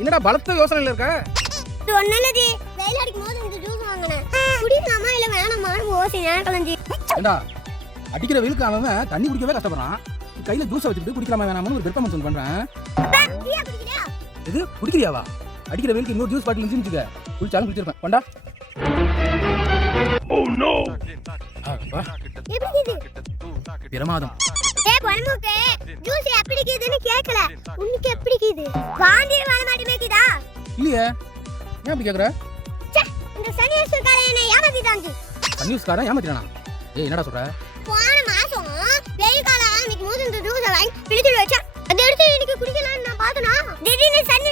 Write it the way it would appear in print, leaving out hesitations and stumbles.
என்னடா பலத்த யோசனையில இருக்க? இது ஒண்ணு ஜி. வெயில் அடிக்கும் போது இந்த ஜூஸ் வாங்குனேன். குடிக்கலாமா இல்ல வேணாமான்னு யோசிக்கிறேன் ஜி. ஏண்டா அடிக்கிற வெயிலுக்கு அவன் தண்ணி குடிக்கவே கஷ்டப்படுறான். கையில ஜூஸ் வச்சுட்டு குடிக்கலாமா வேணாமான்னு ஒரு பெர்ஃபார்மன்ஸ் பண்றேன். டீயா குடிக்கிறியா? இது குடிக்கிறியாவா? அடிக்கிற வெயிலுக்கு இன்னொரு ஜூஸ் பாட்டில் இருந்துச்சுக்க. குடிச்சாலும் குடிச்சிருப்பேன். கொண்டா. Oh no. எப்படி இது? பிரமாதம். பொண்ணுக்கு ஜூஸ் எப்படி இருக்குதுன்னு கேட்கல. உனக்கு எப்படி இருக்குது? வாந்தி வர மாட்டேங்குதா? இல்லையே. ஏன் அப்படி கேக்குற? இந்த சனியஸ்காரன் என்ன ஏமாத்திட்டாங்க. சனியஸ்காரன் ஏமாத்திட்டானா? ஏய் என்னடா சொல்ற? போன மாசம் வெயில் காலம் ஆரம்பிக்கும் போது இந்த ஜூஸை வாங்கி ஃப்ரிட்ஜில் வச்சா அதை எடுத்து இன்னைக்கு குடிக்கலாம்னு நான் பார்த்தனா திடீர்னு சனி